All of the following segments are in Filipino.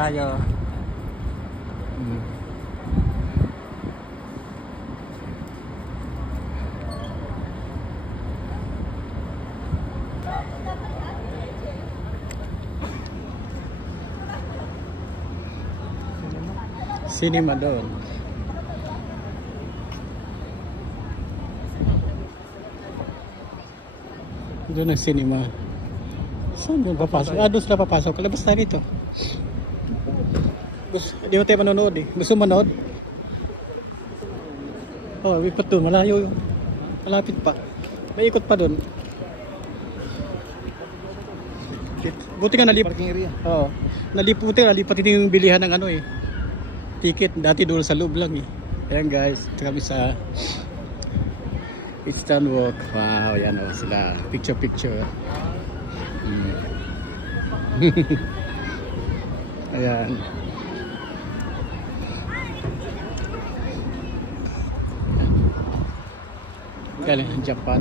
tayo. Cinema doon. Doon ang cinema. Saan doon papasok? Ah, doon sila papasok. Kalabas tayo dito. Hindi mo tayo manonood eh. Gusto mo manood? Oh, ikot doon. Malayo yun. Malapit pa. May ikot pa doon. Buti nga nalipat. Parking area. Oo. Nalipat din yung bilihan ng ano eh. Ticket. Dati doon sa loob lang eh. Ayan guys. Ito kami sa It's Done Walk. Wow, yan o sila. Picture. Ayan. Galing Japan.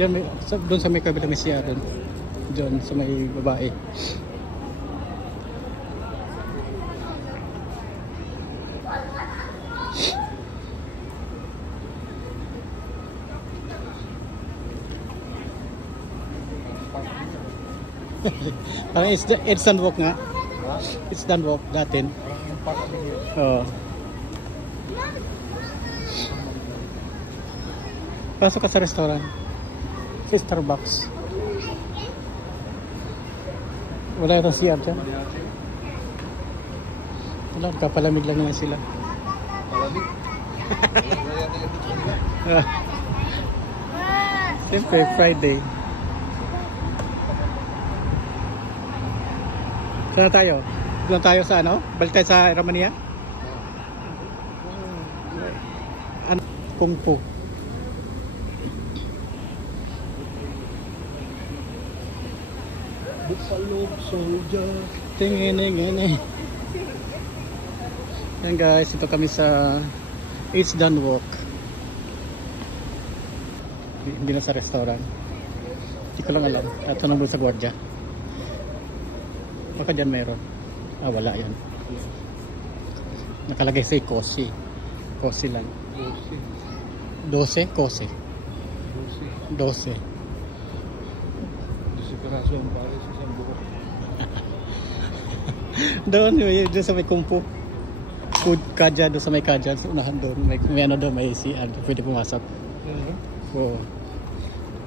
Diyan may, doon sa may kabila may siya doon. Diyan sa may babae. Parang it's done walk nga. It's done walk datin. Oo. Pasok ka sa restaurant. Sa Starbucks. Wala itong CR dyan. Wala, kapalamig lang naman sila. Palamig? Siyempre, Friday. Saan tayo? Doon tayo sa ano? Balik tayo sa Romania? Ano? Kung Fu. Buffalo Soldier. Tingin. Yan guys, ito kami sa It's Done Walk. Hindi na sa restaurant. Hindi ko lang alam. Ito nang sa gwardiya. Baka dyan meron. Ah, wala yan. Nakalagay sa Kosi. Kosi lang. 12? Kosi. 12. Desperasyon para sa isang buko. Doon sa may kumpo. Food Kaja, doon sa may Kaja. Sa unahan doon. May ano doon, may CR. Pwede pumasok. Oo.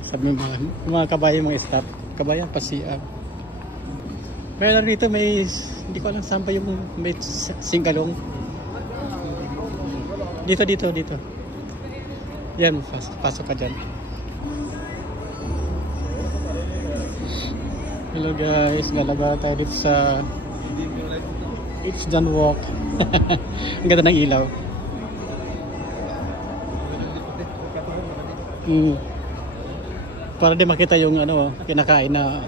Sabi mo mga kabayan, mga staff. Kabayan pa CR. Meron rito may, hindi ko alam saan ba yung may singgalong. Dito. Yan, pasok ka dyan. Hello guys, galaba tayo dito sa It's Done Walk. Ang ganda ng ilaw. Para di makita yung ano, kinakain na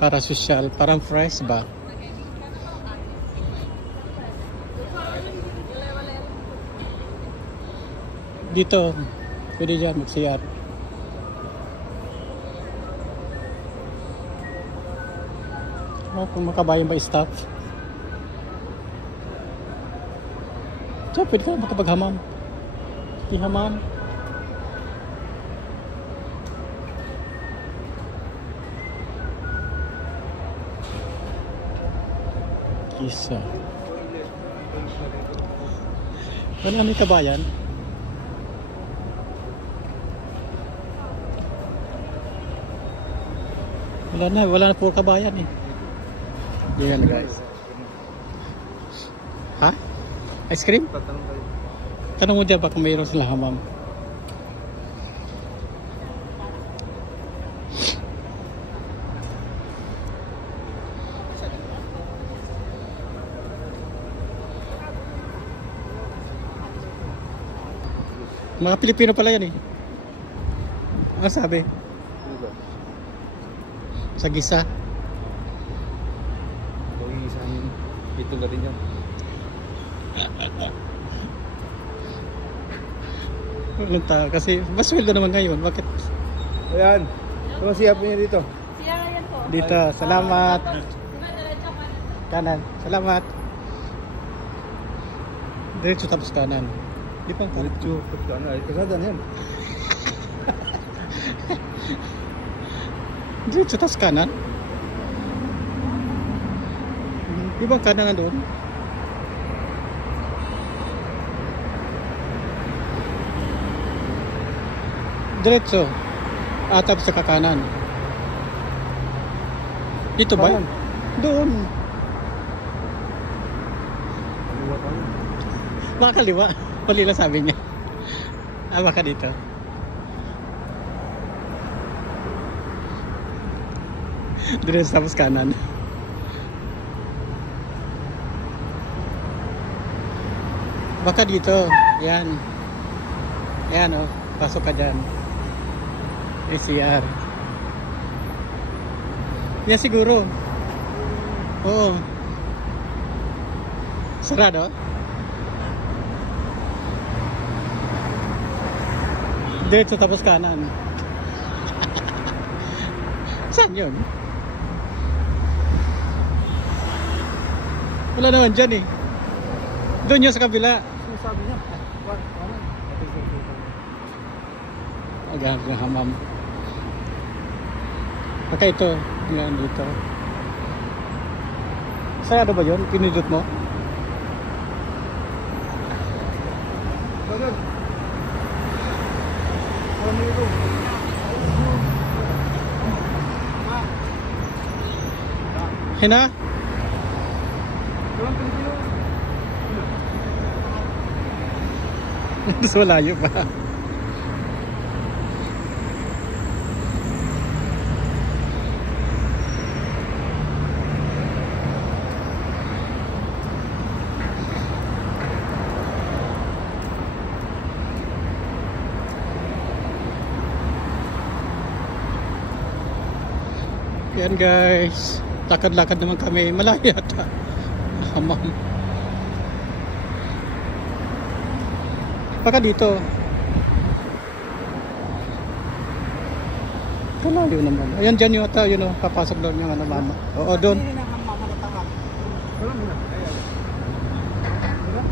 para social, parang fresh ba? Dito, pwede dyan magsiyap. Oh, kung makabayan ba staff? So, pwede ka makapaghamam. Ihamam. Isa. Ano nga may kabayan? Wala na puro kabayan eh. Yan guys. Ha? Ice cream? Tanong mo dyan baka mayroon sila hamam. Mga Pilipino pala yan eh. Ano sabi? Diba? Sa gisa. Ito yung isang ito na rin yan. Walang tao. Kasi masweldo naman ngayon. Bakit? Ayan. Ano siya po niya dito? Siya yan po. Dito. Salamat. Diretso kanan. Kanan. Salamat. Diretso tapos kanan. Di pa kanan. Diretso. Ay, kasada na yan. Diretso tapos kanan. Di ba kanan na doon? Diretso. Tapos sa kakanan. Dito ba? Kanan. Doon. Kaliwa tayo. Baka kaliwa. Pali lang sabi niya. Baka dito. Diretso tapos kanan. Baka dito. Yan. Yan oh. Pasok ka dyan. ACR. Yan siguro. Oo. Sarado? Dito tapos kanan. Saan yun? Wala naman dyan eh. Doon yun sa kabila. Sinasabi niya. Kanan. Agad ng hamam. Baka ito. Yan dito. Sarado ba yun? Pinudot mo? Kanan. Ano ito? Hina? Kanan Pilipino. So layo pa. Yan guys, lakad-lakad naman kami, malayo yata. Hamam. Baka dito. Malayo naman. Ayan dyan yung ata, yun o, papasok doon yung ano mama. Oo, doon. Kanan muna. Ayan.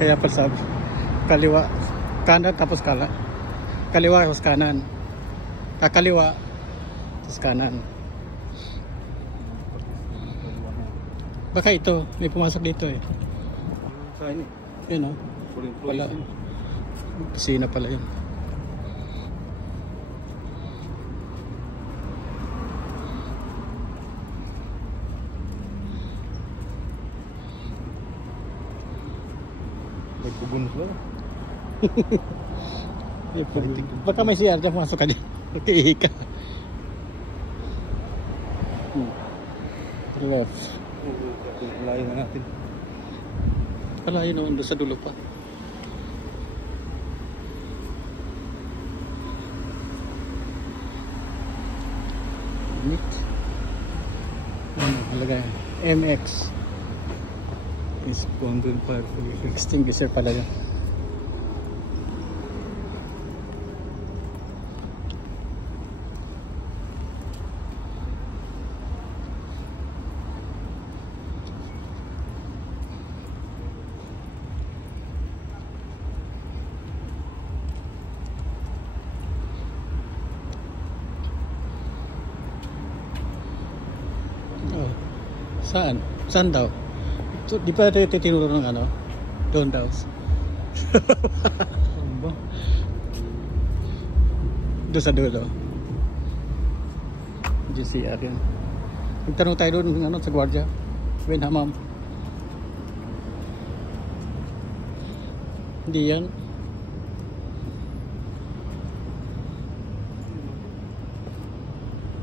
Kaya pa sabi, kaliwa, kanan tapos kaliwa tapos kanan. Kakaliwa tapos kanan. Baka ito, may pumasok dito eh. Sa ini. Yun o, wala. Kusina pala yun. May kubon sila. Baka may CR dyan, pumasok ka din. Ihi ka. Left. Layo na natin. Pala yun naman doon sa dulo pa. Neat. Halaga MX is 205 extinguisher pala yun. Oh. Saan? Saan daw? So, di pa tayo tinuro ng ano? Doon daw. Saan ba? Doon sa dulo. GCR yan. Nagtanong tayo doon ng ano, sa gwardiya. Ben Hamam. Hindi yan.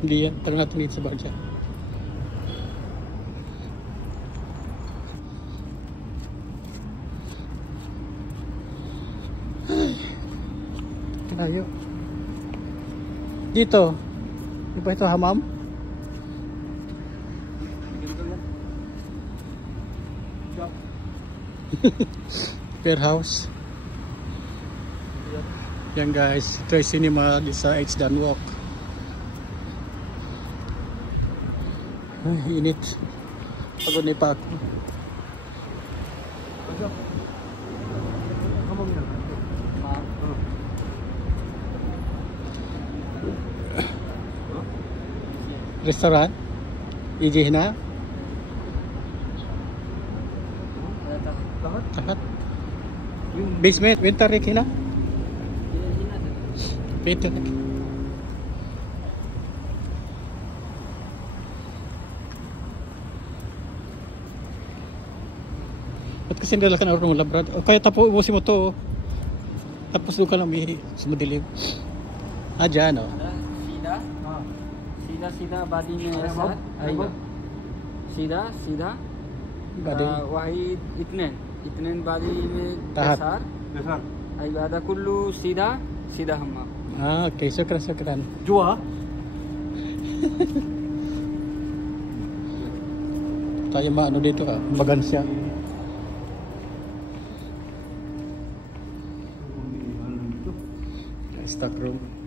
Hindi yan. Tanong natin dito sa gwardiya. Layo. Dito. Di ba ito hamam? Fair house. Yan guys, ito ay cinema di sa H-Dan Walk. Ay, init. Pagod na pa ako. Restaurant? Iji na? Lahat? Basement? Winter rig na? Winter rig. Ba't kasi nila ka na orong labrad? O kaya tapo ubusin mo to. Tapos doon ka lang sa madilim. Ah, dyan o. सीधा सीधा बादी में ऐसा आएगा सीधा सीधा Badi. वही इतने इतने बादी में Tahat. कैसार Dasar. आई बादा कुल्लू सीधा सीधा हम्मा Ah, okay. Sukran. Jua. Tayo maano dito ka. Magansya. Stock room.